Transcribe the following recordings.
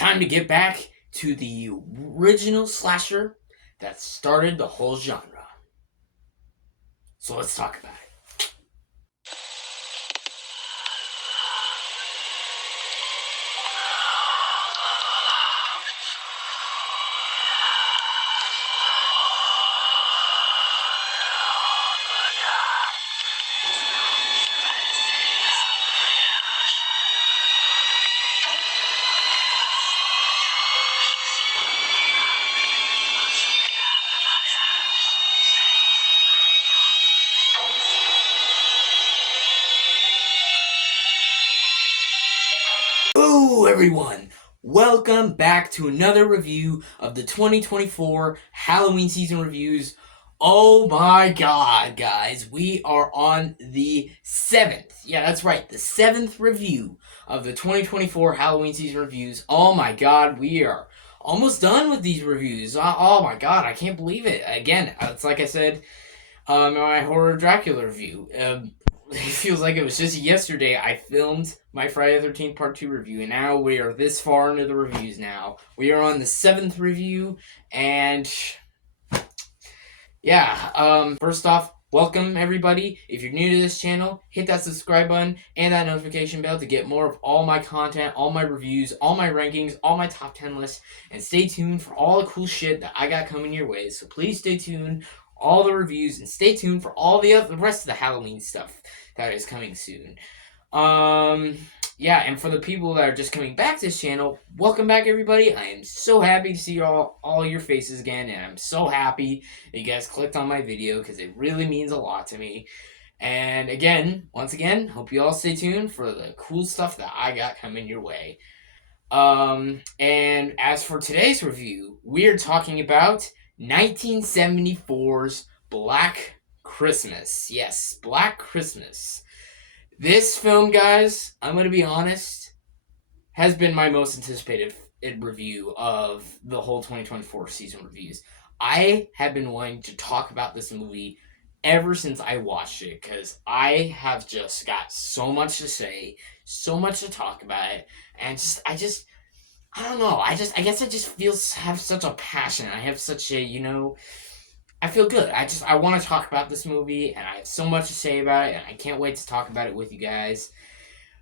Time to get back to the original slasher that started the whole genre. So let's talk about it. Boo, everyone! Welcome back to another review of the 2024 Halloween season reviews. Oh my god, guys, we are on the 7th. Yeah, that's right, the 7th review of the 2024 Halloween season reviews. Oh my god, we are almost done with these reviews. Oh my god, I can't believe it. Again, it's like I said in my Horror Dracula review. It feels like it was just yesterday I filmed my Friday the 13th Part 2 review, and now we are this far into the reviews now. We are on the 7th review, and yeah, first off, welcome everybody. If you're new to this channel, hit that subscribe button and that notification bell to get more of all my content, all my reviews, all my rankings, all my top 10 lists, and stay tuned for all the cool shit that I got coming your way. So please stay tuned, all the reviews, and stay tuned for all the rest of the Halloween stuff that is coming soon. Yeah, and for the people that are just coming back to this channel, welcome back everybody. I am so happy to see all your faces again, and I'm so happy that you guys clicked on my video because it really means a lot to me. And once again, hope you all stay tuned for the cool stuff that I got coming your way. And as for today's review, we're talking about 1974's Black Christmas. Yes, Black Christmas. This film, guys, I'm going to be honest, has been my most anticipated review of the whole 2024 season reviews. I have been wanting to talk about this movie ever since I watched it because I have just got so much to say, so much to talk about it, and I don't know. I guess I just have such a passion. I have such a, I feel good. I want to talk about this movie, and I have so much to say about it, and I can't wait to talk about it with you guys.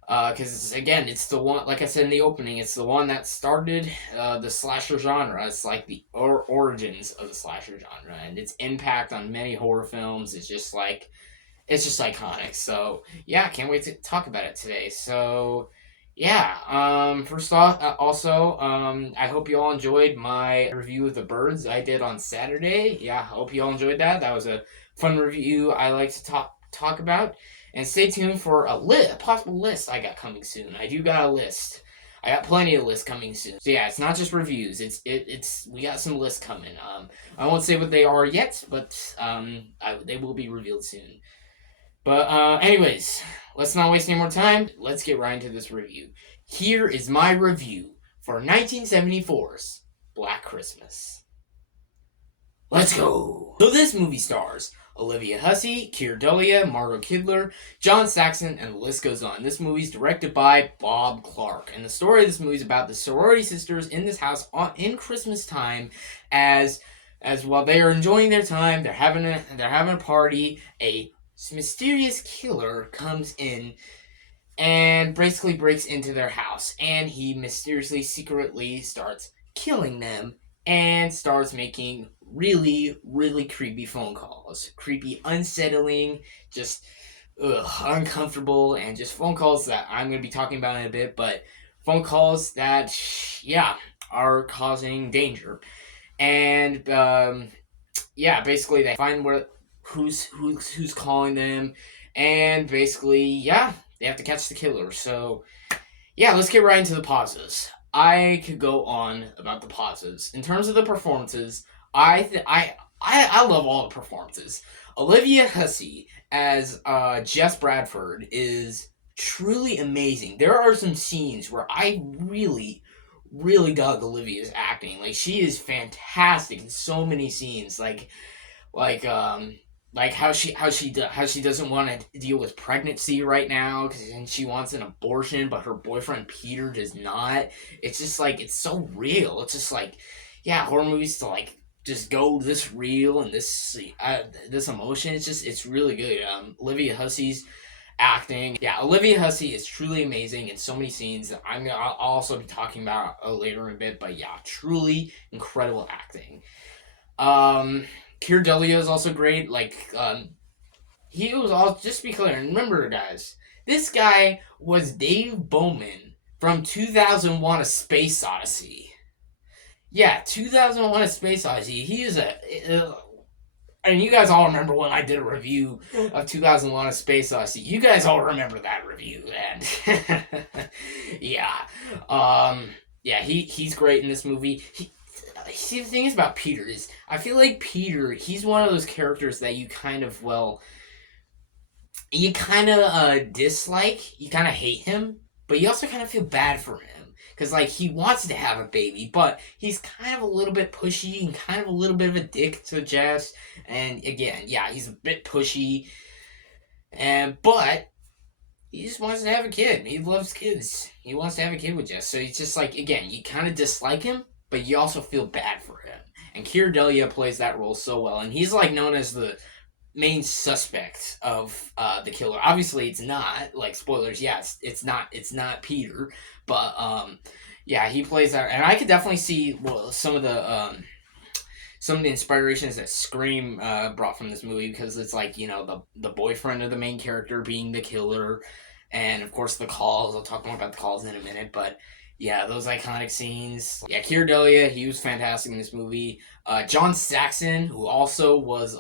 Because it's the one, like I said in the opening, it's the one that started the slasher genre. It's like the origins of the slasher genre, and its impact on many horror films is just iconic. So yeah, I can't wait to talk about it today. So yeah, first off, I hope you all enjoyed my review of The Birds I did on Saturday. Yeah, I hope you all enjoyed that. That was a fun review I like to talk about. And stay tuned for a possible list I got coming soon. I do got a list. I got plenty of lists coming soon. So yeah, it's not just reviews. We got some lists coming. I won't say what they are yet, but they will be revealed soon. But anyways, let's not waste any more time. Let's get right into this review. Here is my review for 1974's Black Christmas. Let's go! So this movie stars Olivia Hussey, Keir Dullea, Margot Kidder, John Saxon, and the list goes on. This movie's directed by Bob Clark, and the story of this movie is about the sorority sisters in this house in Christmas time, as while they are enjoying their time, they're having a party. A mysterious killer comes in and basically breaks into their house, and he mysteriously, secretly starts killing them and starts making really, really creepy phone calls. Creepy, unsettling, just uncomfortable, and just phone calls that I'm going to be talking about in a bit, but phone calls that, yeah, are causing danger. And, basically they find who's calling them, and basically, yeah, they have to catch the killer. So, yeah, let's get right into the pauses. I could go on about the pauses. In terms of the performances, I love all the performances. Olivia Hussey as Jess Bradford is truly amazing. There are some scenes where I really, really dug Olivia's acting. Like, she is fantastic in so many scenes. Like like how she doesn't want to deal with pregnancy right now because she wants an abortion, but her boyfriend Peter does not. It's just like it's so real. It's just like, yeah, horror movies to like just go this real and this emotion. It's really good. Olivia Hussey's acting. Yeah, Olivia Hussey is truly amazing in so many scenes. I'll also be talking about later in a bit, but yeah, truly incredible acting. Um, Keir Dullea is also great. Like, he was all, just to be clear, and remember, guys, this guy was Dave Bowman from 2001: A Space Odyssey. Yeah, 2001: A Space Odyssey. He is and you guys all remember when I did a review of 2001: A Space Odyssey. You guys all remember that review, and yeah, yeah, he's great in this movie. See, the thing is about Peter is I feel like Peter, he's one of those characters that you kind of dislike, you kind of hate him, but you also kind of feel bad for him because like he wants to have a baby, but he's kind of a little bit pushy and kind of a little bit of a dick to Jess. And again, yeah, he's a bit pushy, and but he just wants to have a kid. He loves kids. He wants to have a kid with Jess. So he's just like, again, you kind of dislike him, but you also feel bad for him. And Keir Dullea plays that role so well, and he's like known as the main suspect of the killer. Obviously, it's not like spoilers. Yes, it's not Peter, but yeah, he plays that, and I could definitely see some of the inspirations that Scream brought from this movie because it's like the boyfriend of the main character being the killer, and of course the calls. I'll talk more about the calls in a minute, but yeah, those iconic scenes. Yeah, Keir Dullea, he was fantastic in this movie. John Saxon, who also was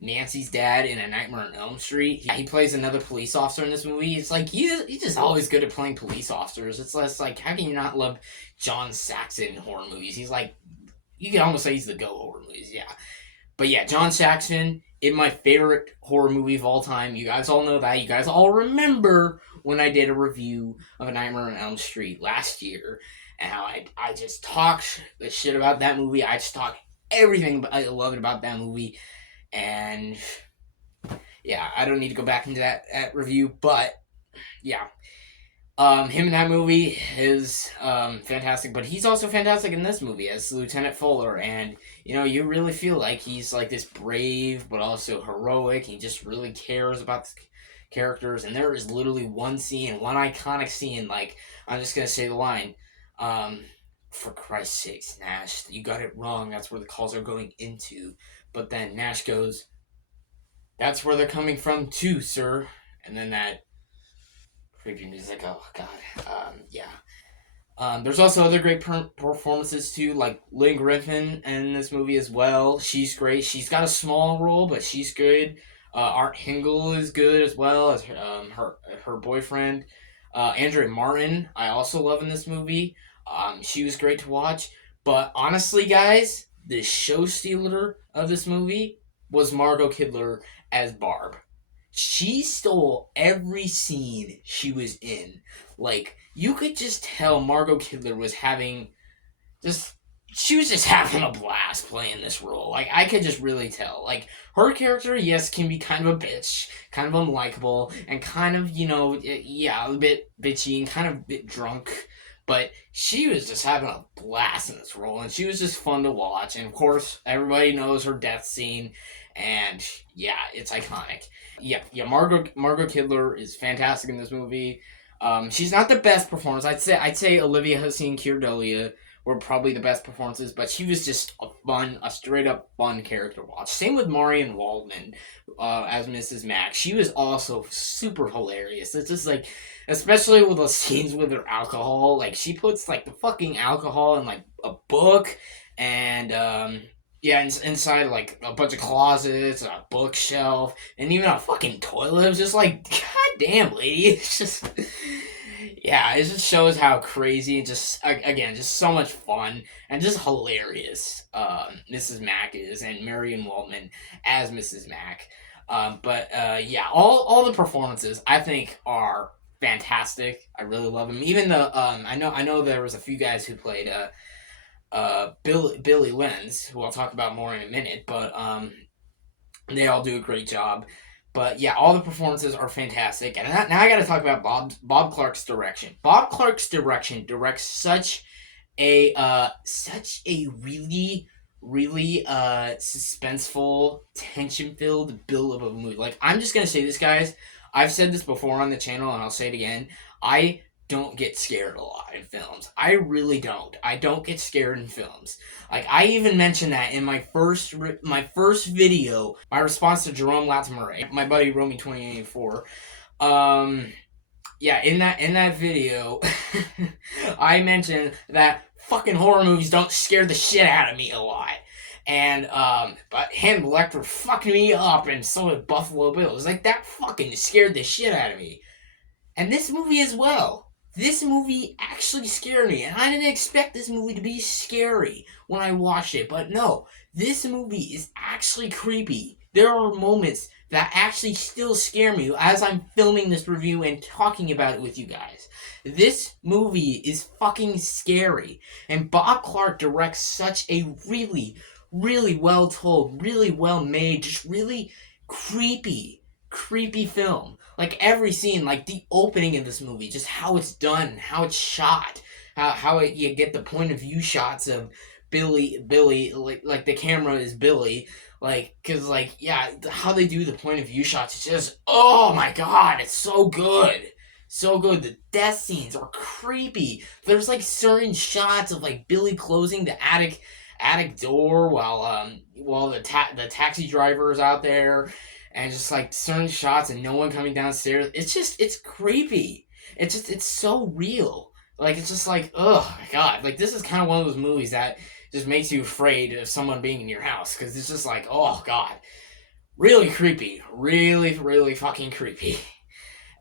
Nancy's dad in A Nightmare on Elm Street. He plays another police officer in this movie. It's like he's just always good at playing police officers. It's less like how can you not love John Saxon in horror movies? He's like you can almost say he's the go horror movies, yeah. But yeah, John Saxon in my favorite horror movie of all time. You guys all know that. You guys all remember when I did a review of A Nightmare on Elm Street last year, and how I just talked the shit about that movie. I just talked everything I loved about that movie, and yeah, I don't need to go back into that review, but yeah, him in that movie is fantastic, but he's also fantastic in this movie as Lieutenant Fuller, and you really feel like he's like this brave but also heroic. He just really cares about the characters, and there is literally one iconic scene. Like I'm just gonna say the line, "For Christ's sakes, Nash, you got it wrong. That's where the calls are going into." But then Nash goes, "That's where they're coming from too, sir." And then that creepy music. Oh god. Yeah. There's also other great performances too, like Lynn Griffin in this movie as well. She's great. She's got a small role, but she's good. Art Hingle is good as well as her boyfriend. Andrea Martin, I also love in this movie. She was great to watch. But honestly, guys, the show stealer of this movie was Margot Kidder as Barb. She stole every scene she was in. Like, you could just tell Margot Kidder was having just she was just having a blast playing this role. Like I could just really tell. Like her character, yes, can be kind of a bitch, kind of unlikable, and kind of yeah, a bit bitchy and kind of a bit drunk. But she was just having a blast in this role, and she was just fun to watch. And of course, everybody knows her death scene, and yeah, it's iconic. Yeah, Margot Kidder is fantastic in this movie. She's not the best performance. I'd say Olivia Hussey and Keir Dullea were probably the best performances, but she was just a straight up fun character to watch. Same with Marion Waldman as Mrs. Mack. She was also super hilarious. It's just like, especially with the scenes with her alcohol, like she puts like the fucking alcohol in like a book, and yeah, inside like a bunch of closets, a bookshelf, and even a fucking toilet. It was just like, god damn, lady. It's just, yeah, it just shows how crazy and just, again, just so much fun and just hilarious Mrs. Mack is, and Marion Waldman as Mrs. Mack. But yeah, all the performances I think are fantastic. I really love them. Even the I know there was a few guys who played Billy Lenz, who I'll talk about more in a minute, but They all do a great job. But yeah, all the performances are fantastic. And now I got to talk about Bob Clark's direction. Bob Clark's direction directs such a really suspenseful, tension filled build of a movie. Like, I'm just gonna say this, guys. I've said this before on the channel, and I'll say it again. I don't get scared a lot in films. I really don't. I don't get scared in films. Like, I even mentioned that in my first video, my response to Jerome Latimer, my buddy Romy2084. Yeah, in that video, I mentioned that fucking horror movies don't scare the shit out of me a lot. And but Hannibal Lecter fucked me up, and so did Buffalo Bill. It was like, that fucking scared the shit out of me. And this movie as well. This movie actually scared me, and I didn't expect this movie to be scary when I watched it. But no, this movie is actually creepy. There are moments that actually still scare me as I'm filming this review and talking about it with you guys. This movie is fucking scary, and Bob Clark directs such a really well told, really well made, just really creepy film. Like, every scene, like the opening of this movie, just how it's done, how it's shot, you get the point of view shots of Billy, like the camera is Billy, like, cause like, yeah, how they do the point of view shots, it's just, oh my god, it's so good. So good. The death scenes are creepy. There's like certain shots of like Billy closing the attic door while the taxi driver is out there, and just like certain shots and no one coming downstairs. It's creepy. It's so real. Like, it's just like, oh my god. Like, this is kind of one of those movies that just makes you afraid of someone being in your house, because it's just like, oh god, really creepy, really fucking creepy.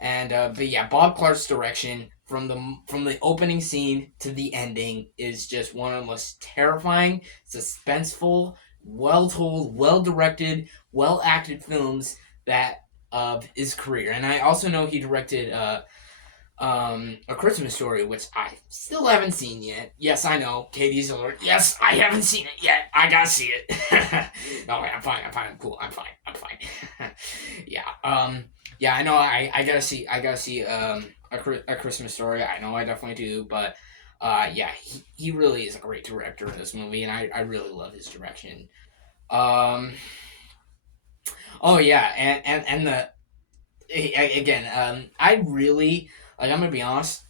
And but yeah, Bob Clark's direction from the opening scene to the ending is just one of the most terrifying, suspenseful, well told, well directed, well acted films that of his career. And I also know he directed A Christmas Story, which I still haven't seen yet. Yes, I know, Katie's alert. Yes, I haven't seen it yet. I gotta see it. No, I'm fine. I'm cool. I'm fine. Yeah. Yeah, I know. I gotta see. A Christmas Story. I know. I definitely do. But yeah, he really is a great director in this movie, and I really love his direction. Um. Oh yeah, and the again. I really, like, I'm gonna be honest.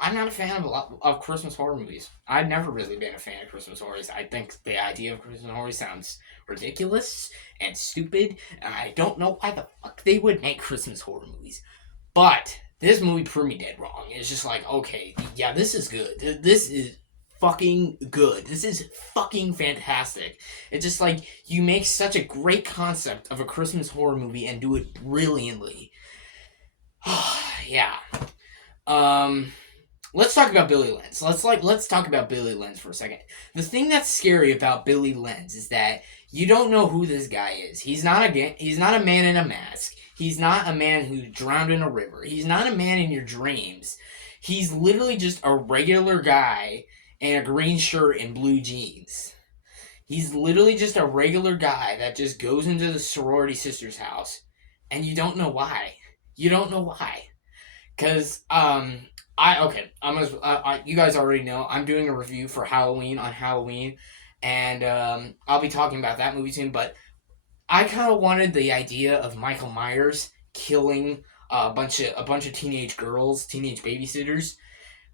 I'm not a fan of a lot of Christmas horror movies. I've never really been a fan of Christmas horrors. I think the idea of Christmas horror sounds ridiculous and stupid, and I don't know why the fuck they would make Christmas horror movies. But this movie proved me dead wrong. It's just like, okay, yeah, this is good. This is fucking good. This is fucking fantastic. It's just like, you make such a great concept of a Christmas horror movie and do it brilliantly. Yeah. Um, let's talk about Billy Lenz. Let's talk about Billy Lenz for a second. The thing that's scary about Billy Lenz is that you don't know who this guy is. He's not a man in a mask. He's not a man who drowned in a river. He's not a man in your dreams. He's literally just a regular guy in a green shirt and blue jeans. He's literally just a regular guy that just goes into the sorority sister's house, and you don't know why. You don't know why. Cause you guys already know I'm doing a review for Halloween on Halloween, and I'll be talking about that movie soon. But I kind of wanted the idea of Michael Myers killing a bunch of teenage girls, teenage babysitters,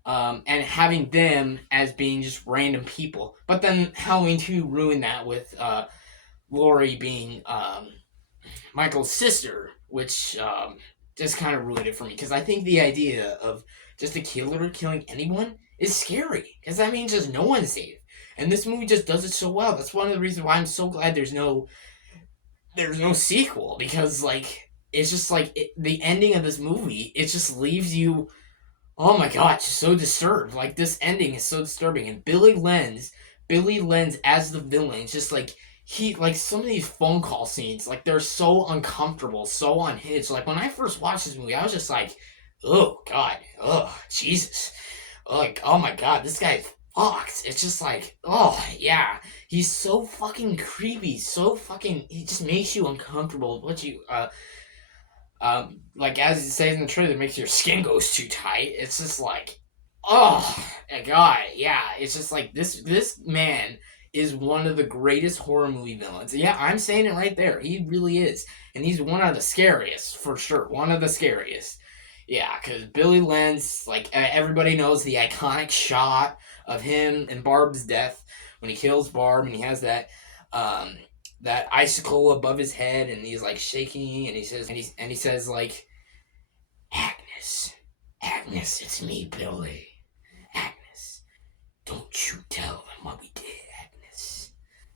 and having them as being just random people. But then Halloween 2 ruined that with Laurie being Michael's sister, which just kind of ruined it for me, because I think the idea of just a killer killing anyone is scary, because that means just no one's safe, and this movie just does it so well. That's one of the reasons why I'm so glad there's no sequel, because like, it's just like the ending of this movie, it just leaves you, oh my god, just so disturbed. Like, this ending is so disturbing, and Billy Lenz as the villain, it's just like, some of these phone call scenes, like, they're so uncomfortable, so unhinged. Like, when I first watched this movie, I was just like, oh god, oh Jesus, like, oh my god, this guy is fucked. It's just like, oh yeah, he's so fucking creepy, so fucking. He just makes you uncomfortable. What you like as it says in the trailer, it makes your skin goes too tight. It's just like, oh god, yeah. It's just like this man is one of the greatest horror movie villains. Yeah, I'm saying it right there. He really is, and he's one of the scariest for sure. One of the scariest. Yeah, because Billy Lenz, like everybody knows the iconic shot of him and Barb's death when he kills Barb, and he has um, that icicle above his head, and he's like shaking, and he says like, Agnes, Agnes, it's me, Billy. Agnes, don't you tell them what we did, Agnes.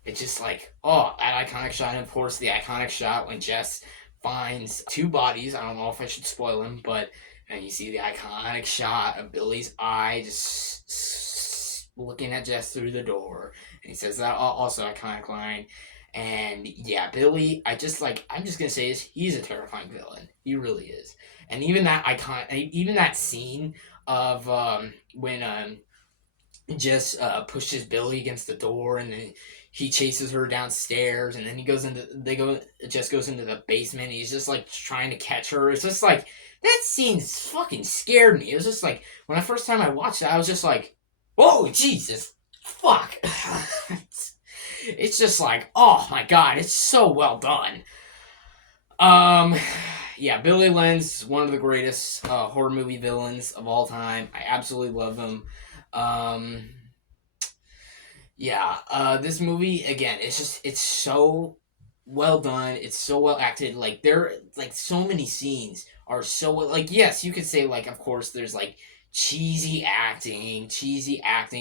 It's just like, oh, that iconic shot, and of course the iconic shot when Jess finds two bodies. I don't know if I should spoil them, but and you see the iconic shot of Billy's eye just looking at Jess through the door, and he says that also iconic line. And yeah, Billy, I'm just gonna say this: he's a terrifying villain. He really is. And even that scene of when Jess pushes Billy against the door, and then he chases her downstairs, and then Jess goes into the basement, and he's just like trying to catch her. It's just like that scene fucking scared me. It was just like when the first time I watched it, I was just like, whoa, Jesus, fuck. It's just like, oh my god, it's so well done. Um, yeah, Billy Lenz, one of the greatest horror movie villains of all time. I absolutely love him. Um, yeah, this movie again, it's so well done. It's so well acted. Like like so many scenes are so like yes, you could say like of course there's like cheesy acting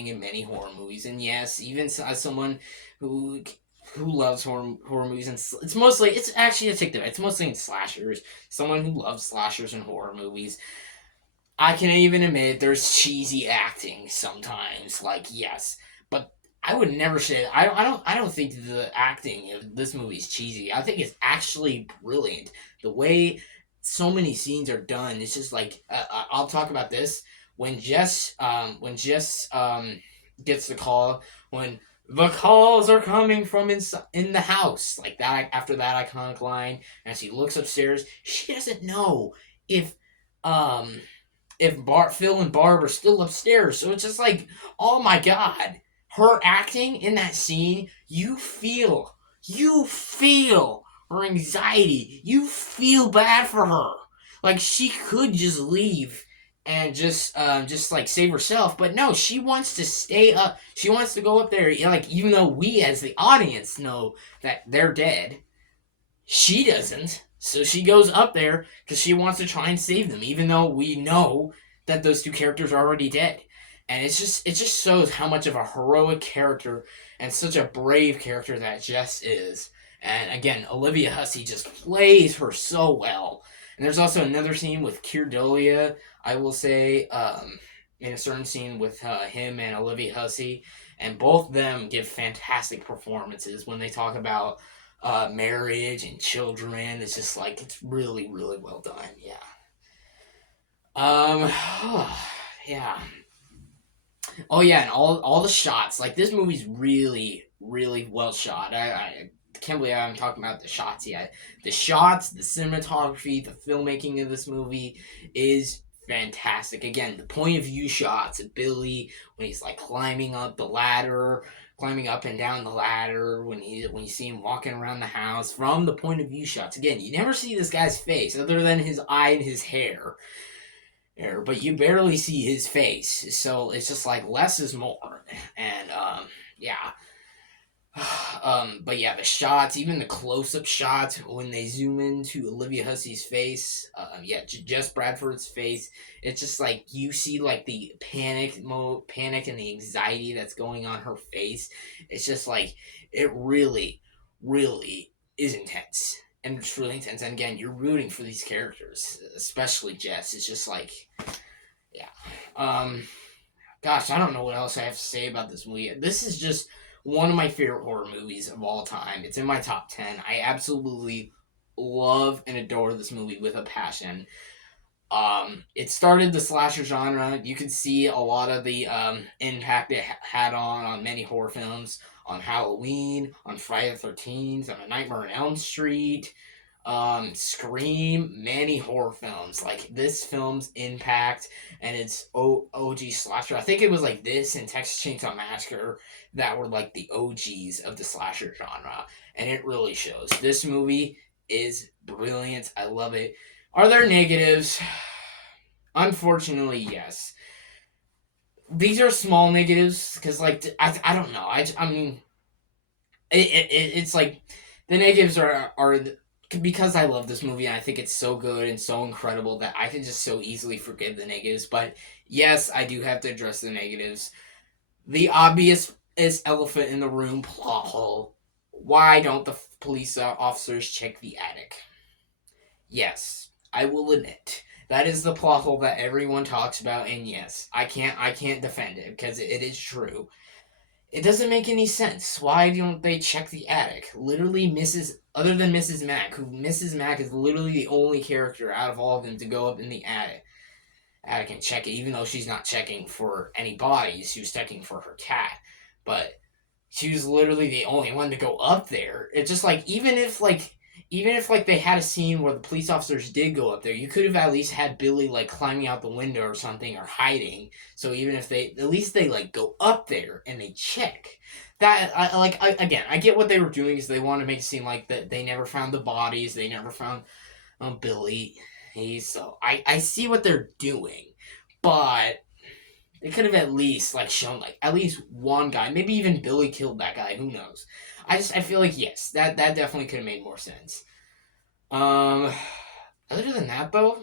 in many horror movies, and yes, even as someone who loves horror movies, and it's actually I take that it's mostly in slashers. Someone who loves slashers and horror movies, I can even admit there's cheesy acting sometimes. Like yes, but I would never say I don't think the acting of this movie is cheesy. I think it's actually brilliant. The way so many scenes are done, it's just like I'll talk about this when Jess gets the call when the calls are coming from in the house like that after that iconic line, and she looks upstairs, she doesn't know if um Phil and Barb are still upstairs. So it's just like, oh my god, her acting in that scene, you feel her anxiety. You feel bad for her. Like she could just leave and just like save herself, but no, she wants to stay up. She wants to go up there. Like even though we as the audience know that they're dead, she doesn't. So she goes up there because she wants to try and save them, even though we know that those two characters are already dead. And it just shows how much of a heroic character and such a brave character that Jess is. And again, Olivia Hussey just plays her so well. And there's also another scene with Keir Dullea, I will say, in a certain scene with him and Olivia Hussey, and both of them give fantastic performances when they talk about marriage and children. It's just like it's really, really well done. Yeah. Um. Yeah. Oh yeah, and all the shots. Like this movie's really, really well shot. I can't believe I haven't talked about the shots yet. The shots, the cinematography, the filmmaking of this movie is fantastic. Again, the point of view shots of Billy when he's like climbing up the ladder, climbing up and down the ladder, when you see him walking around the house from the point of view shots. Again, you never see this guy's face other than his eye and his hair. But you barely see his face, so it's just like less is more, and yeah, but yeah, the shots, even the close-up shots when they zoom into Olivia Hussey's face, yeah, Jess Bradford's face, it's just like you see like the panic and the anxiety that's going on her face. It's just like it really, really is intense. And it's really intense. And again, you're rooting for these characters, especially Jess. It's just like, yeah. Gosh, I don't know what else I have to say about this movie. This is just one of my favorite horror movies of all time. It's in my top 10. I absolutely love and adore this movie with a passion. It started the slasher genre. You can see a lot of the impact it had on many horror films, on Halloween, on Friday the 13th, on A Nightmare on Elm Street, Scream, many horror films. Like this film's impact and its OG slasher. I think it was like this and Texas Chainsaw Massacre that were like the OGs of the slasher genre, and it really shows. This movie is brilliant. I love it. Are there negatives? Unfortunately, yes. These are small negatives because, like, I don't know. I mean, it's like the negatives are because I love this movie and I think it's so good and so incredible that I can just so easily forgive the negatives. But yes, I do have to address the negatives. The obvious is elephant in the room plot hole. Why don't the police officers check the attic? Yes, I will admit that is the plot hole that everyone talks about, and yes, I can't defend it because it is true. It doesn't make any sense. Why don't they check the attic? Literally, other than Mrs. Mack, who Mrs. Mack is literally the only character out of all of them to go up in the attic and check it, even though she's not checking for any bodies, she was checking for her cat. But she was literally the only one to go up there. It's just like even if they had a scene where the police officers did go up there, you could have at least had Billy like climbing out the window or something or hiding. So even if they at least they like go up there and they check. That again, I get what they were doing is they want to make it seem like that they never found the bodies, they never found Billy. So I see what they're doing, but they could have at least like shown like at least one guy, maybe even Billy killed that guy. Who knows? I feel like yes, that definitely could have made more sense. Um, Other than that though,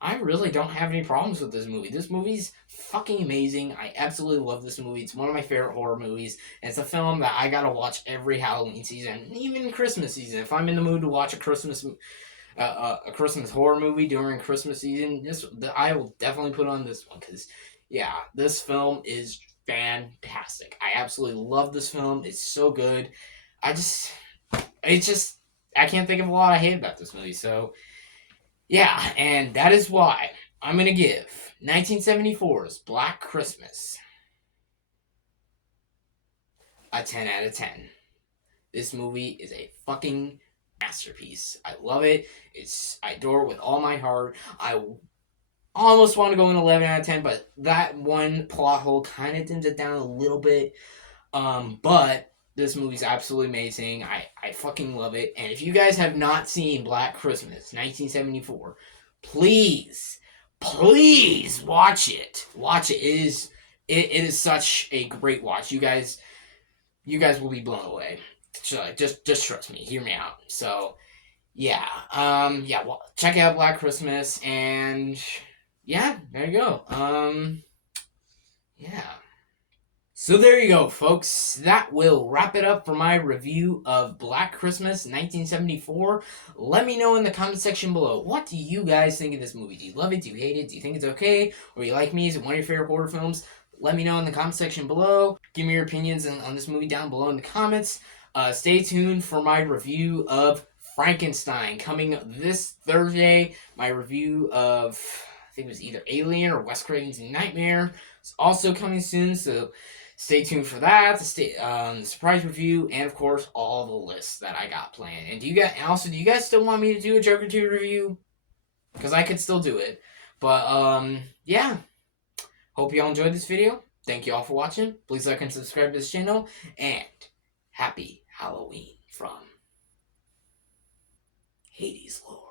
I really don't have any problems with this movie. This movie's fucking amazing. I absolutely love this movie. It's one of my favorite horror movies. And it's a film that I gotta watch every Halloween season, even Christmas season. If I'm in the mood to watch a Christmas horror movie during Christmas season, I will definitely put on this one because, yeah, this film is fantastic. I absolutely love this film. It's so good. I just, it's just, I can't think of a lot I hate about this movie. So, yeah, and that is why I'm gonna give 1974's Black Christmas a 10 out of 10. This movie is a fucking masterpiece. I love it. I adore it with all my heart. I almost want to go an 11 out of 10, but that one plot hole kind of dimmed it down a little bit. But this movie's absolutely amazing. I fucking love it. And if you guys have not seen Black Christmas 1974, please watch it. Watch it. It is such a great watch. You guys will be blown away. So just trust me. Hear me out. So yeah, well, check out Black Christmas, and yeah, there you go. Yeah. So there you go, folks. That will wrap it up for my review of Black Christmas 1974. Let me know in the comment section below. What do you guys think of this movie? Do you love it? Do you hate it? Do you think it's okay? Or you like me? Is it one of your favorite horror films? Let me know in the comment section below. Give me your opinions on this movie down below in the comments. Stay tuned for my review of Frankenstein coming this Thursday. My review of, I think it was either Alien or Wes Craven's Nightmare. It's also coming soon, so stay tuned for that. The surprise review, and of course all the lists that I got planned. And do you guys still want me to do a Joker 2 review? Because I could still do it. But yeah. Hope y'all enjoyed this video. Thank you all for watching. Please like and subscribe to this channel, and happy Halloween from Hades Lord.